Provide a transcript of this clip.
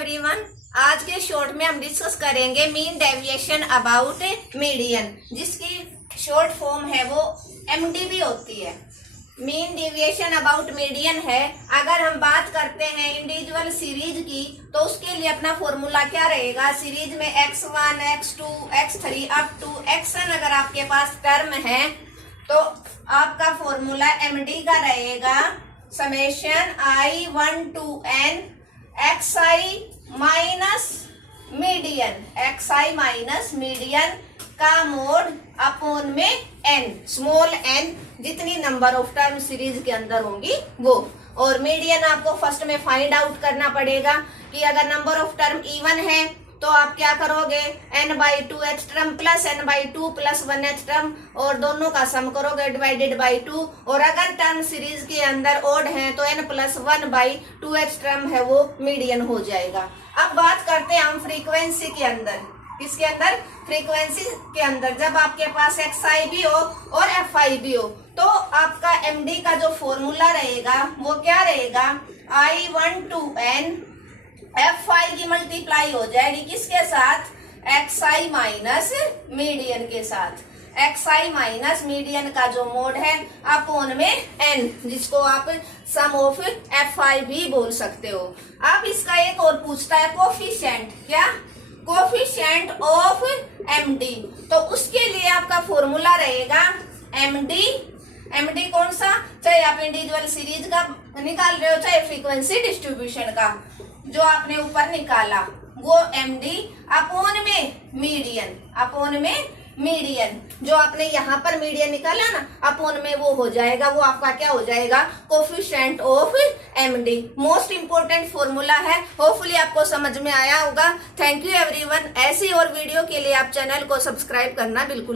Everyone. आज के short में हम डिस्कस करेंगे मीन डेविएशन अबाउट मीडियन, जिसकी शॉर्ट फॉर्म है वो एमडीवी होती है। मीन डेविएशन अबाउट मीडियन है। अगर हम बात करते हैं इंडिविजुअल सीरीज की तो उसके लिए अपना फॉर्मूला क्या रहेगा। सीरीज में x1, x2, x3 up to xn अगर आपके पास टर्म है तो आपका फॉर्मूला एमडी का रहेगा summation i1 to n xi minus median का मोड अपॉन में n, स्मॉल n, जितनी नंबर ऑफ टर्म सीरीज के अंदर होंगी वो। और मीडियन आपको फर्स्ट में फाइंड आउट करना पड़ेगा कि अगर नंबर ऑफ टर्म इवन है तो आप क्या करोगे, n/2 h term plus n/2 plus 1 h term और दोनों का सम करोगे डिवाइडेड बाई 2। और अगर टर्म सीरीज के अंदर ओड है तो n+1/2 h टर्म है वो मीडियन हो जाएगा। अब बात करते हैं हम फ्रीक्वेंसी के अंदर। किसके अंदर? फ्रीक्वेंसी के अंदर। जब आपके पास xi भी हो और fi भी हो तो आपका md का जो फॉर्मूला रहेगा वो क्या रहेगा, i1 to n fi की मल्टीप्लाई हो जाएगी किसके साथ, xi माइनस मीडियन के साथ। xi माइनस मीडियन का जो मोड है अपॉन में n, जिसको आप सम ऑफ fi भी बोल सकते हो। अब इसका एक और पूछता है कोफिशिएंट, क्या, कोफिशिएंट ऑफ md। तो उसके लिए आपका फॉर्मूला रहेगा md कौन सा, चाहे आप इंडिविजुअल सीरीज का निकाल रहे हो चाहे फ्रीक्वेंसी डिस्ट्रीब्यूशन का, जो आपने ऊपर निकाला वो md अपॉन में मीडियन, जो आपने यहाँ पर मीडियन निकाला ना अपॉन में वो हो जाएगा, वो आपका क्या हो जाएगा, coefficient of md। Most important formula है। होपफुली आपको समझ में आया होगा। Thank you everyone. ऐसी और वीडियो के लिए आप चैनल को सब्सक्राइब करना बिल्कुल